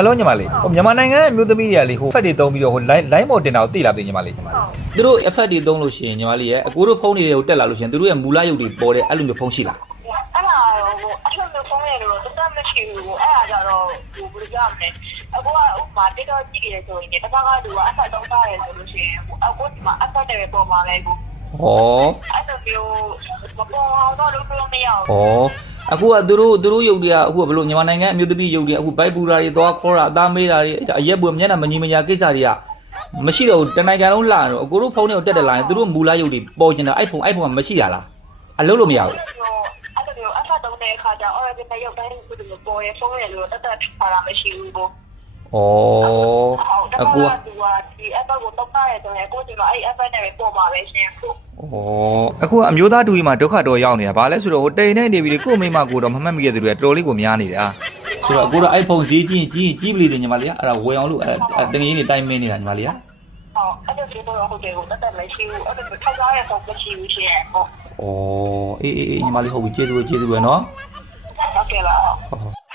Hello ညီမလေးဟိုမြန်မာနိုင်ငံရဲ့မြို့သမီးတွေကလေဟိုဖက်တွေတုံးပြီးတော့ဟို line မော်တင်တာကိုသိလာပြီညီမလေးသူတို့ effect တွေတုံးလို့ရှိရင်ညီမလေးရဲ့အကိုတို့ဖုန်းတွေကိုတက်လာလို့ရှိရင်သူတို့ရဲ့မူလရုပ်တွေပေါ်တဲ့အဲ့လိုမျိုးဖုန်းရှိလားအဲ့ဒါဟိုအဲ့လိုမျိုးဖုန်းရလို့တက်တက်မရှိဘူးအဲ့ဒါကြတော့ဟိုဘယ်လိုကြမလဲအကိုကဥမာတက်တော့ကြည့်ရတယ်ဆိုရင်တစ်ခါကသူကအဆက်တုံးသားတယ်ဆိုလို့ရှိရင်အကိုဒီမှာအဆက်တယ်ပေါ်မှာလဲကိုဟောအဲ့လိုမျိုးမပေါ်တော့လို့ပြောမရဘူးဟောအခုကသူတို့ရုပ်တွေကအခုဘယ်လိုမြန်မာနိုင်ငံအမျိုးသမီးရုပ်တွေအခုဘိုက်ပူတာတွေသွားခေါ်တာအသားမေးတာတွေအရက်ပွေမျက်နှာမညီမညာကိစ္စတွေကမရှိတော့တနိုင်ငံလုံးလှတော့အကိုတို့ဖုန်းတွေကိုတက်လာရင်သူတို့မူလရုပ်တွေပေါ်ကျင်တာအဲ့ဖုန်းကမရှိရလားအလုပ်လို့မရဘူးအဲ့လိုမျိုးအဆက်တုံးတဲ့အခါကျ already မရုပ်တိုင်းကိုသူပေါ်ရဖုန်းရလို့တက်တက်ထားတာမရှိဘူးကိုဩအကူကဒီ app ကိုတော့တားရတယ်ဆိုရင်ကိုဒီမှာအဲ့ app နဲ့ပဲပေါ်မှာပဲရှင်ခုအခုကအမျိုးသားတူကြီးမှာဒုက္ခတော့ရောက်နေတာဘာလဲဆိုတော့ဟိုတိန်နဲ့နေပြီးကို့မိမကိုတော့မမှတ်မိခဲ့သူတွေကတော်တော်လေးကိုများနေတာဆိုတော့အခုတော့ iPhone ဈေးကြီးပလီစင်ညီမလေးအဲ့ဒါဝယ်အောင်လို့တငယ်ကြီးနေတိုင်းမင်းနေတာညီမလေးဟုတ်အဲ့ဒါဆိုတော့ဟုတ်တယ်ကိုတက်တက်မရှိဘူးအဲ့ဒါထောက်ထားရဆုံးမရှိဘူးရှင်ဟုတ်အေးညီမလေးဟုတ်ပြီကျေးဇူးပဲနော်ဟုတ်ကဲ့လားဟုတ်